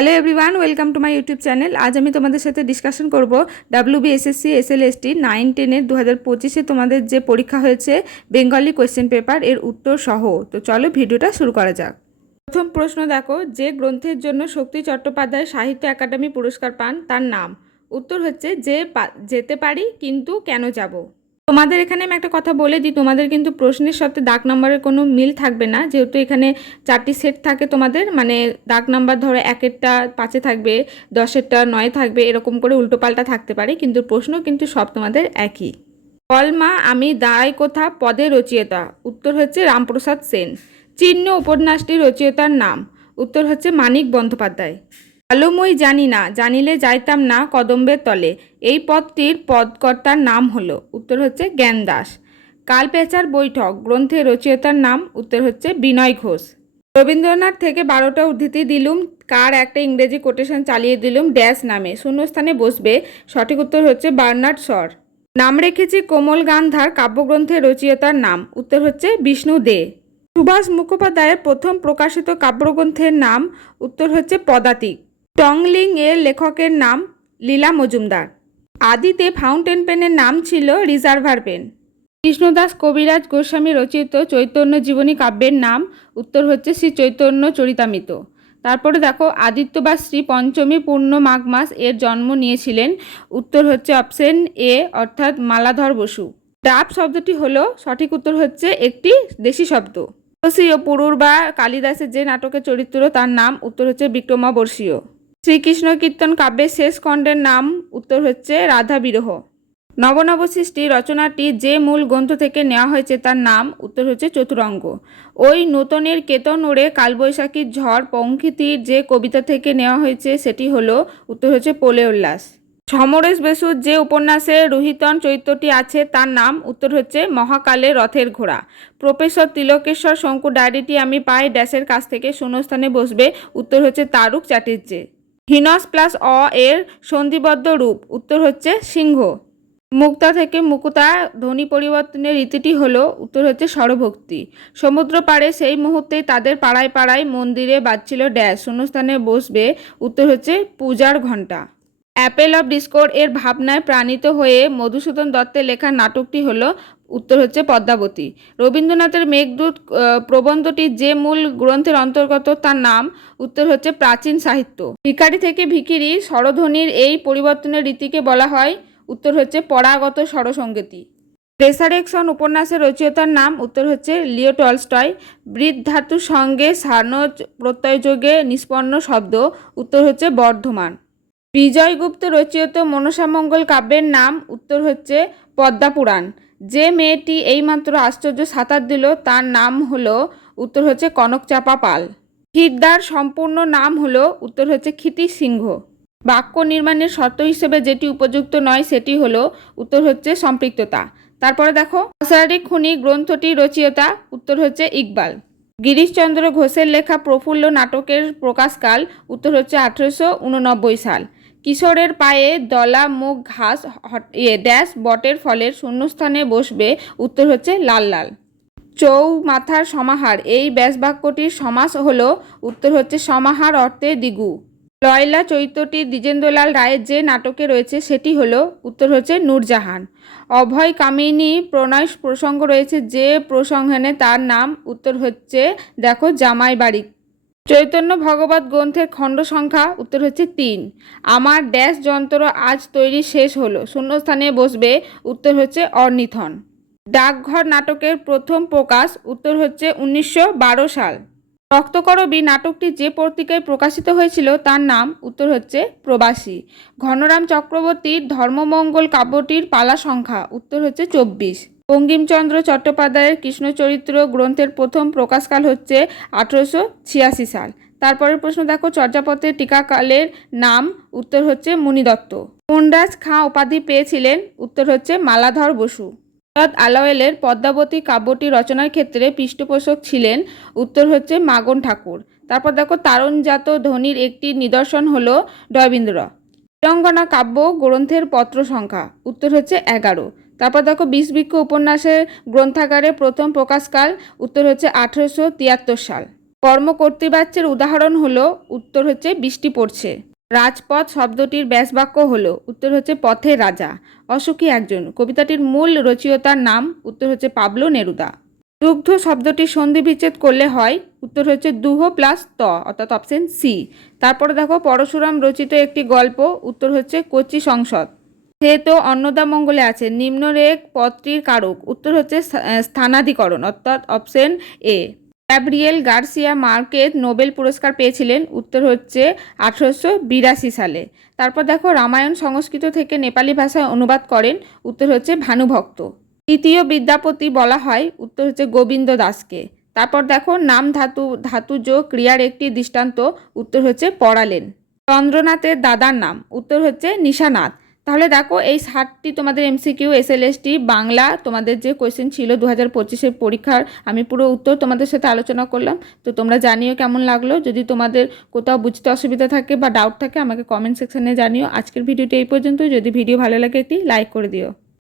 Hello everyone, welcome to my YouTube channel. আজ আমি তোমাদের সাথে ডিসকাশন করব WBSSC SLST 9-10-এর 2025-এ তোমাদের যে পরীক্ষা হয়েছে বেঙ্গলি কোয়েশ্চেন পেপার এর উত্তর সহ। তো চলো ভিডিওটা শুরু করা যাক। প্রথম প্রশ্ন দেখো, যে গ্রন্থের জন্য শক্তি চট্টোপাধ্যায় সাহিত্য একাডেমি পুরস্কার পান তার নাম। উত্তর হচ্ছে যেতে পারি কিন্তু কেন যাব। তোমাদের এখানে আমি একটা কথা বলে দিই, তোমাদের কিন্তু প্রশ্নের সাথে দাগ নাম্বারের কোনো মিল থাকবে না, যেহেতু এখানে 4টি সেট থাকে তোমাদের, মানে দাগ নাম্বার ধরো 1-এরটা 5-এ থাকবে, 10-এরটা 9-এ থাকবে, এরকম করে উল্টোপাল্টা থাকতে পারে, কিন্তু প্রশ্ন কিন্তু সব তোমাদের একই। বল মা আমি দাঁড়াই কোথা পদে রচয়িতা। উত্তর হচ্ছে রামপ্রসাদ সেন। চিহ্ন উপন্যাসটি রচয়িতার নাম। উত্তর হচ্ছে মানিক বন্দ্যোপাধ্যায়। আলোময় জানি না জানিলে যাইতাম না কদম্বের তলে, এই পদটির পদকর্তার নাম হলো। উত্তর হচ্ছে জ্ঞান দাস। কালপেঁচার বৈঠক গ্রন্থের রচয়িতার নাম। উত্তর হচ্ছে বিনয় ঘোষ। রবীন্দ্রনাথ থেকে 12টা উদ্ধৃতি দিলুম, কার একটা ইংরেজি কোটেশন চালিয়ে দিলুম ড্যাশ নামে, শূন্যস্থানে বসবে। সঠিক উত্তর হচ্ছে বার্নার্ড শর। নাম রেখেছি কোমল গান্ধার কাব্যগ্রন্থের রচয়িতার নাম। উত্তর হচ্ছে বিষ্ণু দে। সুভাষ মুখোপাধ্যায়ের প্রথম প্রকাশিত কাব্যগ্রন্থের নাম। উত্তর হচ্ছে পদাতিক। টংলিং এর লেখকের নাম লীলা মজুমদার। আদিতে ফাউন্টেন পেনের নাম ছিল রিজার্ভার পেন। কৃষ্ণদাস কবিরাজ গোস্বামী রচিত চৈতন্য জীবনী কাব্যের নাম। উত্তর হচ্ছে শ্রী চৈতন্য চরিতামৃত। তারপরে দেখো, আদিত্য বা শ্রী পঞ্চমী পূর্ণ মাঘ মাস এর জন্ম নিয়েছিলেন। উত্তর হচ্ছে অপশন এ অর্থাৎ মালাধর বসু। ডাব শব্দটি হলো, সঠিক উত্তর হচ্ছে একটি দেশি শব্দ। ও পুরুর বা কালিদাসের যে নাটকের চরিত্র তার নাম। উত্তর হচ্ছে বিক্রমাবর্ষীয়। শ্রীকৃষ্ণ কীর্তন কাব্যের শেষ খণ্ডের নাম। উত্তর হচ্ছে রাধা বিরহ। নবনব সৃষ্টি রচনাটি যে মূল গ্রন্থ থেকে নেওয়া হয়েছে তার নাম। উত্তর হচ্ছে চতুরঙ্গ। ওই নূতনের কেতন ওড়ে কালবৈশাখীর ঝড় পঙ্খিতির যে কবিতা থেকে নেওয়া হয়েছে সেটি হলো। উত্তর হচ্ছে পোলে উল্লাস। সমরেশ বসুর যে উপন্যাসে রোহিতন চরিত্রটি আছে তার নাম। উত্তর হচ্ছে মহাকালের রথের ঘোড়া। প্রফেসর তিলকেশ্বর শঙ্কু ডায়েরিটি আমি পাই ড্যাশের কাছ থেকে, শূন্যস্থানে বসবে। উত্তর হচ্ছে তারুক চ্যাটার্জি। হিনস প্লাস অ এর সন্ধিবদ্ধ রূপ। উত্তর হচ্ছে সিংহ। মুক্তা থেকে মুকুতা ধ্বনি পরিবর্তনের রীতিটি হলো। উত্তর হচ্ছে স্বরভক্তি। সমুদ্র পাড়ে সেই মুহূর্তেই তাদের পাড়ায় পাড়ায় মন্দিরে বাজছিল ড্যাশ, শূন্যস্থানে বসবে। উত্তর হচ্ছে পূজার ঘণ্টা। অ্যাপেল অফ ডিসকোর্ড এর ভাবনায় প্রাণিত হয়ে মধুসূদন দত্তের লেখা নাটকটি হলো। উত্তর হচ্ছে পদ্মাবতী। রবীন্দ্রনাথের মেঘদূত প্রবন্ধটি যে মূল গ্রন্থের অন্তর্গত তার নাম। উত্তর হচ্ছে প্রাচীন সাহিত্য। ভিখারি থেকে ভিখিরি স্বরধ্বনির এই পরিবর্তনের রীতিকে বলা হয়। উত্তর হচ্ছে পরাগত স্বরসঙ্গীতি। রেসারেকশন উপন্যাসের রচয়িতার নাম। উত্তর হচ্ছে লিও টলস্টয়। বৃদ্ধাতুর সঙ্গে সার্নজ প্রত্যয়যোগে নিষ্পন্ন শব্দ। উত্তর হচ্ছে বর্ধমান। বিজয়গুপ্ত রচিত মনসামঙ্গল কাব্যের নাম। উত্তর হচ্ছে পদ্মাপুরাণ। যে মেয়েটি এইমাত্র আশ্চর্য সাঁতার দিল তার নাম হলো। উত্তর হচ্ছে কনকচাপা পাল। ক্ষিরদার সম্পূর্ণ নাম হলো। উত্তর হচ্ছে ক্ষিতি সিংহ। বাক্য নির্মাণের শর্ত হিসেবে যেটি উপযুক্ত নয় সেটি হলো। উত্তর হচ্ছে সম্পৃক্ততা। তারপরে দেখো, অসারিক খুনি গ্রন্থটি রচয়িতা। উত্তর হচ্ছে ইকবাল। গিরিশচন্দ্র ঘোষের লেখা প্রফুল্ল নাটকের প্রকাশকাল। উত্তর হচ্ছে 1889 সাল। কিশোরের পায়ে দলা মুখ ঘাস ড্যাশ বটের ফলের, শূন্যস্থানে বসবে। উত্তর হচ্ছে লাল লাল। চৌমাথার সমাহার এই ব্যাসবাক্যটির সমাস হলো। উত্তর হচ্ছে সমাহার অর্থে দ্বিগু। লয়লা চরিত্রটি দ্বিজেন্দ্রলাল রায়ের যে নাটকে রয়েছে সেটি হলো। উত্তর হচ্ছে নূরজাহান। অভয় কামিনী প্রণয় প্রসঙ্গ রয়েছে যে প্রসঙ্গনে তার নাম। উত্তর হচ্ছে দেখো জামাই বাড়ি। চৈতন্য ভগবত গ্রন্থের খণ্ড সংখ্যা। উত্তর হচ্ছে 3। আমার ড্যাশ যন্ত্র আজ তৈরি শেষ হলো, শূন্যস্থানে বসবে। উত্তর হচ্ছে অর্নিথন। ডাকঘর নাটকের প্রথম প্রকাশ। উত্তর হচ্ছে 1912 সাল। রক্তকরবী নাটকটি যে পত্রিকায় প্রকাশিত হয়েছিল তার নাম। উত্তর হচ্ছে প্রবাসী। ঘনরাম চক্রবর্তীর ধর্মমঙ্গল কাব্যটির পালা সংখ্যা। উত্তর হচ্ছে 24। বঙ্কিমচন্দ্র চট্টোপাধ্যায়ের কৃষ্ণচরিত্র গ্রন্থের প্রথম প্রকাশকাল হচ্ছে 1886 সাল। তারপরের প্রশ্ন দেখো, চর্যাপদের টিকাকালের নাম। উত্তর হচ্ছে মুনিদত্ত। কোনরাজ খাঁ উপাধি পেয়েছিলেন। উত্তর হচ্ছে মালাধর বসু। শরৎ আলাওলের পদ্মাবতী কাব্যটি রচনার ক্ষেত্রে পৃষ্ঠপোষক ছিলেন। উত্তর হচ্ছে মাগন ঠাকুর। তারপর দেখো, তারণজাত ধ্বনির একটি নিদর্শন হলো ডয়বীন্দ্র। বীরাঙ্গনা কাব্য গ্রন্থের পত্র সংখ্যা। উত্তর হচ্ছে 11। তারপর দেখো, বিষবৃক্ষ উপন্যাসের গ্রন্থাগারে প্রথম প্রকাশকাল। উত্তর হচ্ছে 1873 সাল। কর্মকর্তৃবাচ্যের উদাহরণ হলো, উত্তর হচ্ছে বৃষ্টি পড়ছে। রাজপথ শব্দটির ব্যাসবাক্য হলো, উত্তর হচ্ছে পথের রাজা। অসুখী একজন, কবিতাটির মূল রচয়িতার নাম, উত্তর হচ্ছে পাবলো নেরুদা। দুগ্ধ শব্দটির সন্ধি বিচ্ছেদ করলে হয়, উত্তর হচ্ছে দুহ প্লাস ত, অর্থাৎ অপশন সি। তারপরে দেখো পরশুরাম রচিত একটি গল্প, উত্তর হচ্ছে কচি সংসদ। সে তো অন্নদামঙ্গলে আছে, নিম্নরেখ পদটির কারক, উত্তর হচ্ছে স্থানাধিকরণ, অর্থাৎ option A. Gabriel Garcia Marquez Nobel পুরস্কার পেয়েছিলেন, উত্তর হচ্ছে 1882 সালে। তারপর দেখো রামায়ণ সংস্কৃত থেকে নেপালি ভাষায় অনুবাদ করেন, উত্তর হচ্ছে ভানুভক্ত। তৃতীয় বিদ্যাপতি বলা হয়, উত্তর হচ্ছে গোবিন্দ দাসকে। তারপর দেখো নাম ধাতুজ ক্রিয়ার একটি দৃষ্টান্ত, উত্তর হচ্ছে পড়ালেন। চন্দ্রনাথের দাদার নাম, উত্তর হচ্ছে নিশানাথ। তাহলে দেখো এই 60টি তোমাদের এমসিকিউ এসএলএসটি বাংলা তোমাদের যে কোয়েশ্চেন ছিল 2025-এর পরীক্ষার, আমি পুরো উত্তর তোমাদের সাথে আলোচনা করলাম। তো তোমরা জানিও কেমন লাগলো। যদি তোমাদের কোথাও বুঝতে অসুবিধা থাকে বা ডাউট থাকে আমাকে কমেন্ট সেকশনে জানিও। আজকের ভিডিওটি এই পর্যন্ত। যদি ভিডিও ভালো লাগে একটি লাইক করে দিও।